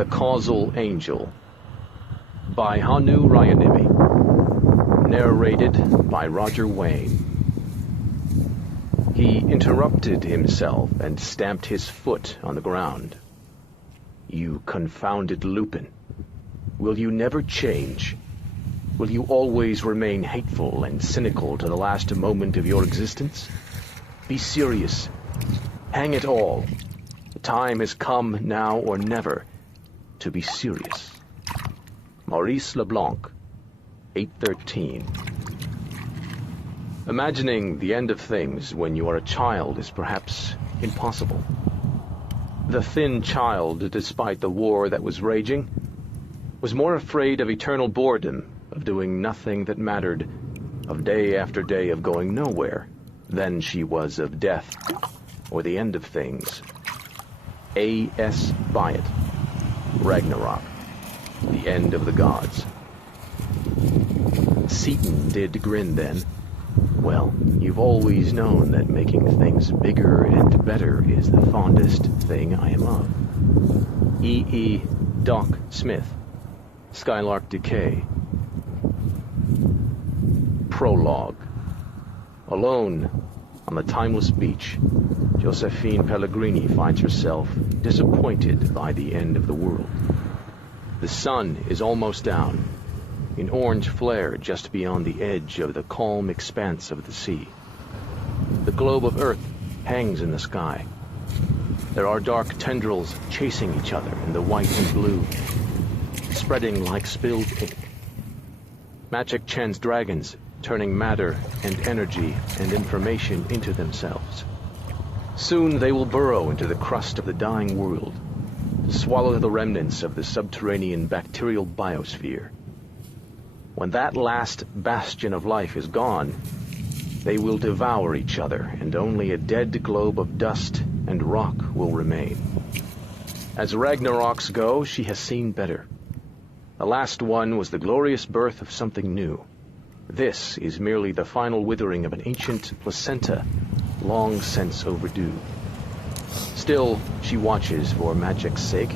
The Causal Angel by Hannu Rajaniemi. Narrated by Roger Wayne. He interrupted himself and stamped his foot on the ground. You confounded Lupin. Will you never change? Will you always remain hateful and cynical to the last moment of your existence? Be serious. Hang it all. The time has come, now or never, to be serious. Maurice Leblanc, 813. Imagining the end of things when you are a child is perhaps impossible. The thin child, despite the war that was raging, was more afraid of eternal boredom, of doing nothing that mattered, of day after day of going nowhere, than she was of death, or the end of things. A.S. Byatt, Ragnarok, the end of the gods. Seaton did grin then. Well, you've always known that making things bigger and better is the fondest thing I am of. E. Doc Smith, Skylark Decay. Prologue. Alone on the timeless beach, Josephine Pellegrini finds herself disappointed by the end of the world. The sun is almost down, an orange flare just beyond the edge of the calm expanse of the sea. The globe of Earth hangs in the sky. There are dark tendrils chasing each other in the white and blue, spreading like spilled ink. Magic Chen's dragons turning matter and energy and information into themselves. Soon they will burrow into the crust of the dying world, to swallow the remnants of the subterranean bacterial biosphere. When that last bastion of life is gone, they will devour each other, and only a dead globe of dust and rock will remain. As Ragnaroks go, she has seen better. The last one was the glorious birth of something new. This is merely the final withering of an ancient placenta, long since overdue. Still, she watches for magic's sake.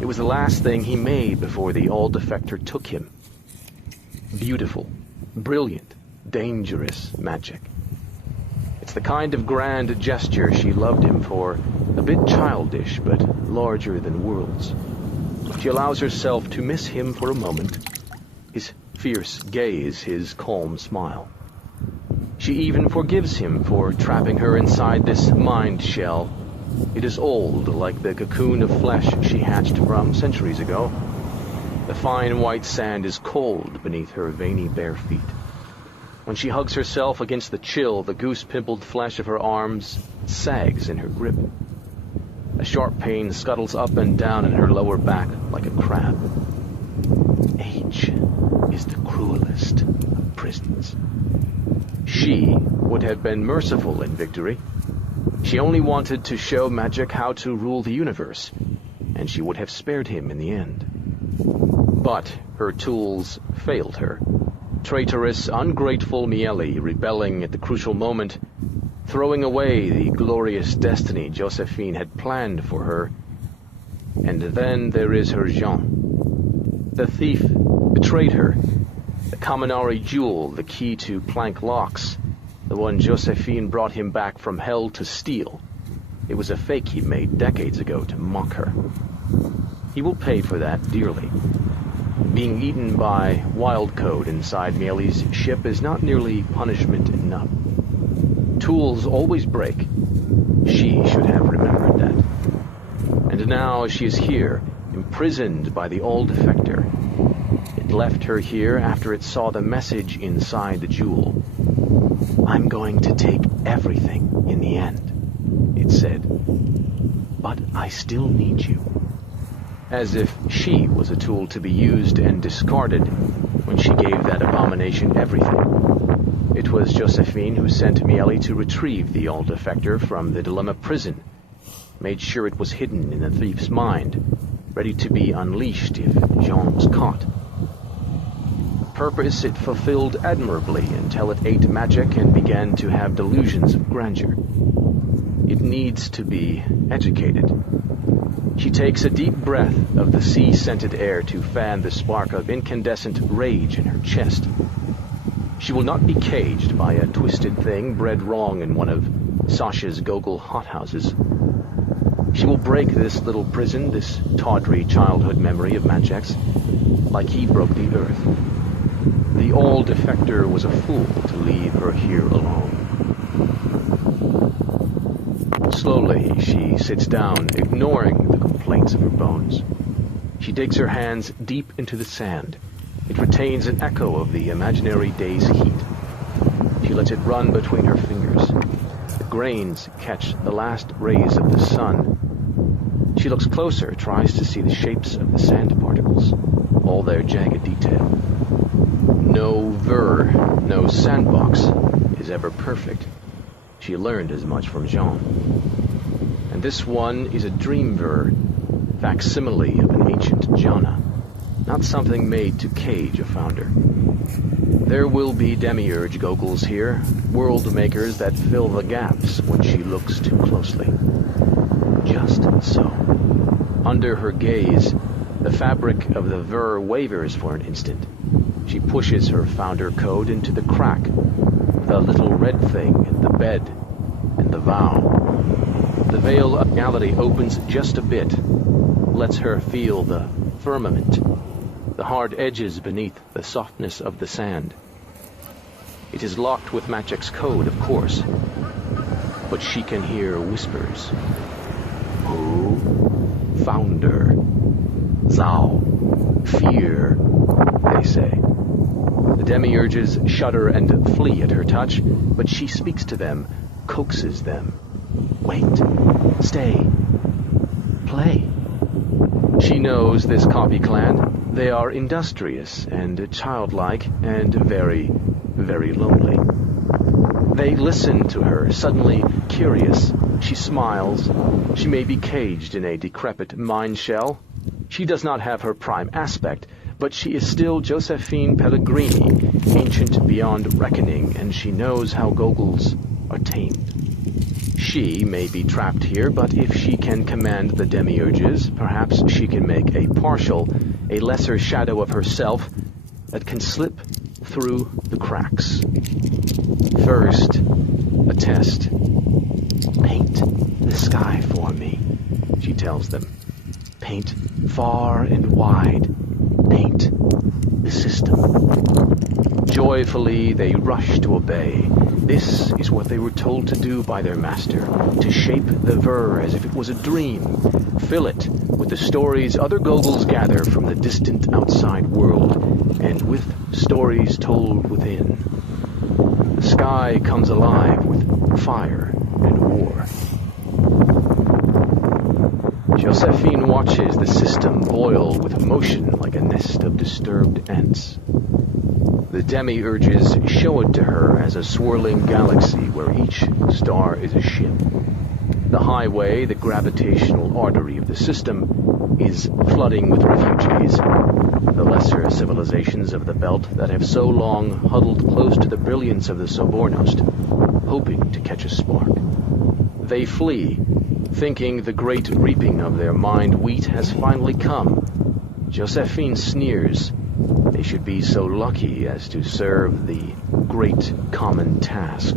It was the last thing he made before the all-defector took him. Beautiful, brilliant, dangerous magic. It's the kind of grand gesture she loved him for, a bit childish but larger than worlds. She allows herself to miss him for a moment, his fierce gaze, his calm smile. She even forgives him for trapping her inside this mind shell. It is old, like the cocoon of flesh she hatched from centuries ago. The fine white sand is cold beneath her veiny bare feet. When she hugs herself against the chill, the goose-pimpled flesh of her arms sags in her grip. A sharp pain scuttles up and down in her lower back like a crab. Age is the cruelest of prisons. She would have been merciful in victory. She only wanted to show magic how to rule the universe, and she would have spared him in the end. But her tools failed her. Traitorous, ungrateful Mieli rebelling at the crucial moment, throwing away the glorious destiny Josephine had planned for her. And then there is her Jean. The thief betrayed her. The Kaminari jewel, the key to plank locks, the one Josephine brought him back from hell to steal. It was a fake he made decades ago to mock her. He will pay for that dearly. Being eaten by wild code inside Mieli's ship is not nearly punishment enough. Tools always break. She should have remembered that. And now she is here, imprisoned by the all-defector. It left her here after it saw the message inside the jewel. "I'm going to take everything in the end," it said. "But I still need you." As if she was a tool to be used and discarded when she gave that abomination everything. It was Josephine who sent Mieli to retrieve the all-defector from the dilemma prison, made sure it was hidden in the thief's mind, ready to be unleashed if Jean was caught. Purpose it fulfilled admirably until it ate magic and began to have delusions of grandeur. It needs to be educated. She takes a deep breath of the sea-scented air to fan the spark of incandescent rage in her chest. She will not be caged by a twisted thing bred wrong in one of Sasha's Gogol hothouses. She will break this little prison, this tawdry childhood memory of Matchek's, like he broke the Earth. The all-defector was a fool to leave her here alone. Slowly, she sits down, ignoring the complaints of her bones. She digs her hands deep into the sand. It retains an echo of the imaginary day's heat. She lets it run between her fingers. The grains catch the last rays of the sun. She looks closer, tries to see the shapes of the sand particles, all their jagged detail. No no sandbox is ever perfect. She learned as much from Jean. And this one is a dream facsimile of an ancient jhana, not something made to cage a founder. There will be demiurge Goggles here, world makers that fill the gaps when she looks too closely. Just so. Under her gaze, the fabric of the wavers for an instant. She pushes her founder code into the crack, the little red thing in the bed, and the vow. The veil of reality opens just a bit, lets her feel the firmament, the hard edges beneath the softness of the sand. It is locked with Matchek's code, of course, but she can hear whispers. Who? Founder. Zao. Fear, they say. The demiurges shudder and flee at her touch, but she speaks to them, coaxes them. Wait. Stay. Play. She knows this copy clan. They are industrious and childlike and very, very lonely. They listen to her, suddenly curious. She smiles. She may be caged in a decrepit mind shell. She does not have her prime aspect, but she is still Josephine Pellegrini, ancient beyond reckoning, and she knows how Goggles are tamed. She may be trapped here, but if she can command the demiurges, perhaps she can make a partial, a lesser shadow of herself that can slip through the cracks. First, a test. Paint the sky for me, she tells them. Paint far and wide. Paint the system. Joyfully, they rush to obey. This is what they were told to do by their master, to shape the as if it was a dream, fill it with the stories other Goggles gather from the distant outside world, and with stories told within. The sky comes alive with fire and war. Josephine watches the system boil with motion like a nest of disturbed ants. The demiurges show it to her as a swirling galaxy where each star is a ship. The highway, the gravitational artery of the system, is flooding with refugees, the lesser civilizations of the belt that have so long huddled close to the brilliance of the Sobornost, hoping to catch a spark. They flee, thinking the great reaping of their mind wheat has finally come. Josephine sneers. They should be so lucky as to serve the great common task.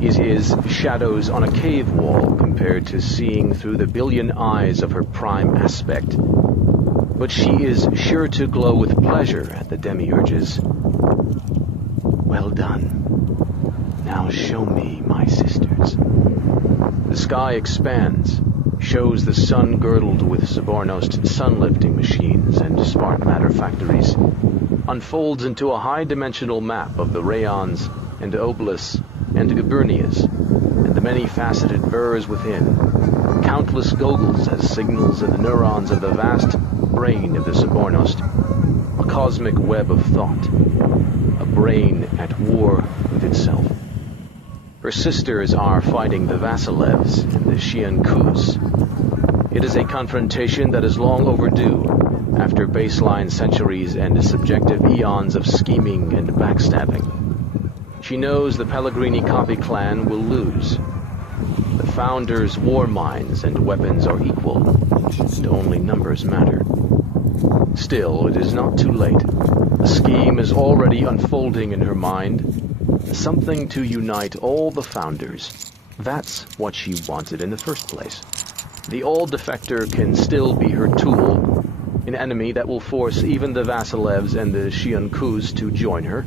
It is shadows on a cave wall compared to seeing through the billion eyes of her prime aspect. But she is sure to glow with pleasure at the demiurges. Well done. Now show me, my sisters. The sky expands, shows the sun girdled with Sobornost sun-lifting machines and smart matter factories, unfolds into a high-dimensional map of the rayons and obelisk and gubernias, and the many-faceted within, countless Goggles as signals in the neurons of the vast brain of the Sobornost, a cosmic web of thought, a brain at war with itself. Her sisters are fighting the Vasilevs and the Shiankus. It is a confrontation that is long overdue, after baseline centuries and subjective eons of scheming and backstabbing. She knows the Pellegrini copy clan will lose. The Founders' war minds and weapons are equal, and only numbers matter. Still, it is not too late. The scheme is already unfolding in her mind. Something to unite all the Founders. That's what she wanted in the first place. The old defector can still be her tool, an enemy that will force even the Vasilevs and the Xiankus to join her.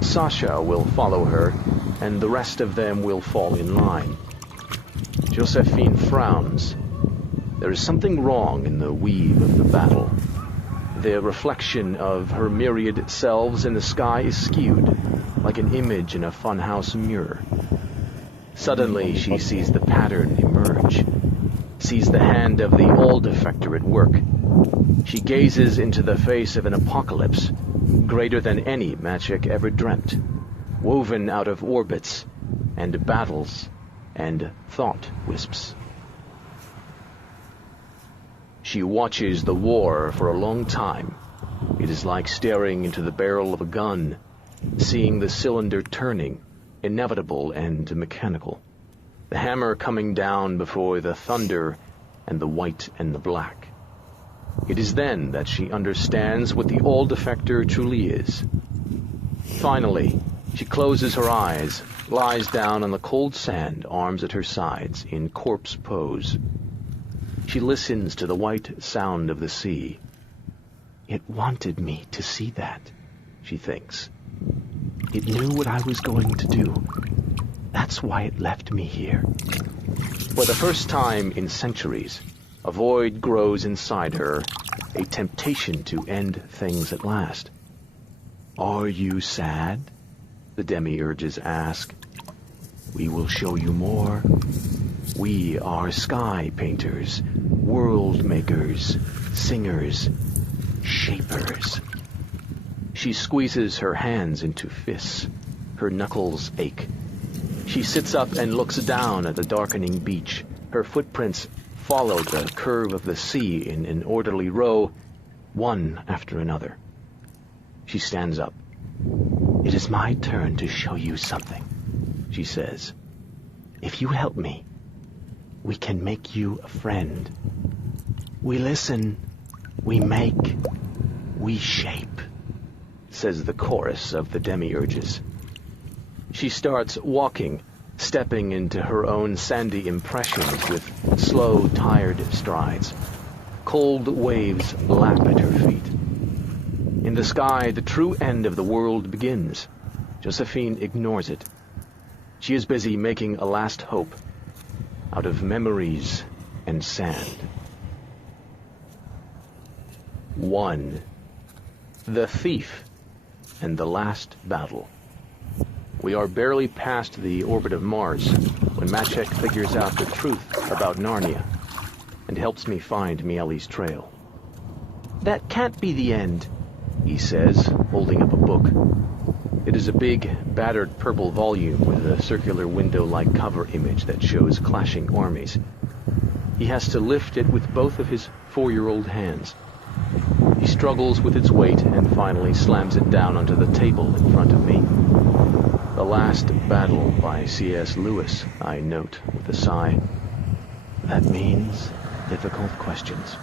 Sasha will follow her, and the rest of them will fall in line. Josephine frowns. There is something wrong in the weave of the battle. The reflection of her myriad selves in the sky is skewed, like an image in a funhouse mirror. Suddenly she sees the pattern emerge, sees the hand of the old defector at work. She gazes into the face of an apocalypse, greater than any Machek ever dreamt, woven out of orbits, and battles, and thought wisps. She watches the war for a long time. It is like staring into the barrel of a gun, seeing the cylinder turning, inevitable and mechanical. The hammer coming down before the thunder and the white and the black. It is then that she understands what the old defector truly is. Finally, she closes her eyes, lies down on the cold sand, arms at her sides, in corpse pose. She listens to the white sound of the sea. It wanted me to see that, she thinks. It knew what I was going to do. That's why it left me here. For the first time in centuries, a void grows inside her, a temptation to end things at last. Are you sad? The demiurges ask. We will show you more. We are sky painters, world makers, singers, shapers. She squeezes her hands into fists. Her knuckles ache. She sits up and looks down at the darkening beach. Her footprints follow the curve of the sea in an orderly row, one after another. She stands up. It is my turn to show you something, she says. If you help me, we can make you a friend. We listen, we make, we shape, says the chorus of the demiurges. She starts walking, stepping into her own sandy impressions with slow, tired strides. Cold waves lap at her feet. In the sky, the true end of the world begins. Josephine ignores it. She is busy making a last hope out of memories and sand. 1. The Thief and the Last Battle. We are barely past the orbit of Mars when Machek figures out the truth about Narnia and helps me find Mieli's trail. That can't be the end, he says, holding up a book. It is a big, battered purple volume with a circular window-like cover image that shows clashing armies. He has to lift it with both of his 4-year-old hands. He struggles with its weight and finally slams it down onto the table in front of me. The Last Battle by C.S. Lewis, I note with a sigh. That means difficult questions.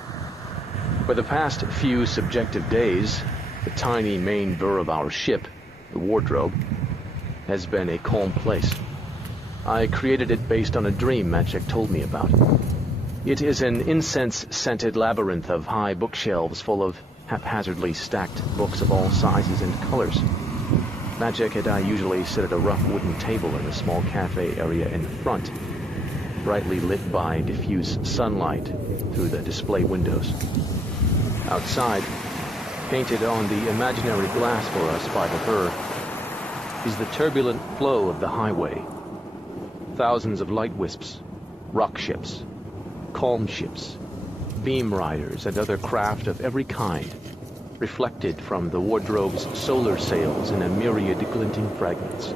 For the past few subjective days, the tiny main burr of our ship, the wardrobe, has been a calm place. I created it based on a dream Machek told me about. It is an incense-scented labyrinth of high bookshelves full of haphazardly stacked books of all sizes and colors. Machek and I usually sit at a rough wooden table in a small cafe area in the front, brightly lit by diffuse sunlight through the display windows. Outside, painted on the imaginary glass for us by the burr, is the turbulent flow of the highway. Thousands of light wisps, rock ships, calm ships, beam riders, and other craft of every kind, reflected from the wardrobe's solar sails in a myriad glinting fragments.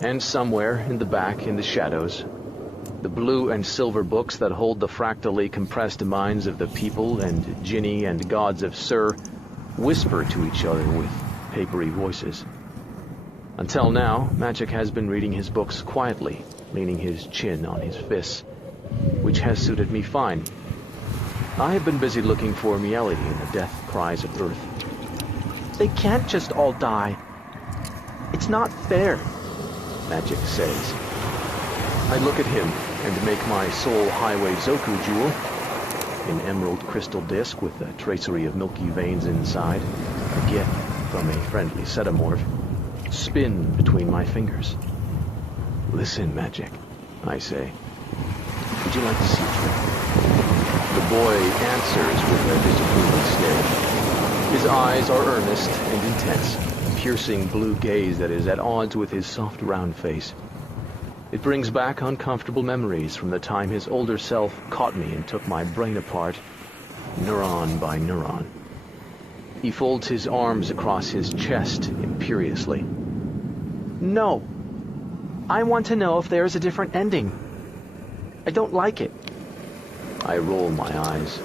And somewhere in the back, in the shadows, the blue and silver books that hold the fractally compressed minds of the people and Jinni and gods of Sur whisper to each other with papery voices. Until now, Magic has been reading his books quietly, leaning his chin on his fists, which has suited me fine. I have been busy looking for Mieli in the death cries of Earth. They can't just all die. It's not fair, Magic says. I look at him and make my Soul Highway Zoku jewel, an emerald crystal disc with a tracery of milky veins inside, a gift from a friendly cetamorph, spin between my fingers. Listen, Magic, I say. Would you like to see it? The boy answers with a disapproving stare. His eyes are earnest and intense, piercing blue gaze that is at odds with his soft round face. It brings back uncomfortable memories from the time his older self caught me and took my brain apart, neuron by neuron. He folds his arms across his chest imperiously. No. I want to know if there's a different ending. I don't like it. I roll my eyes.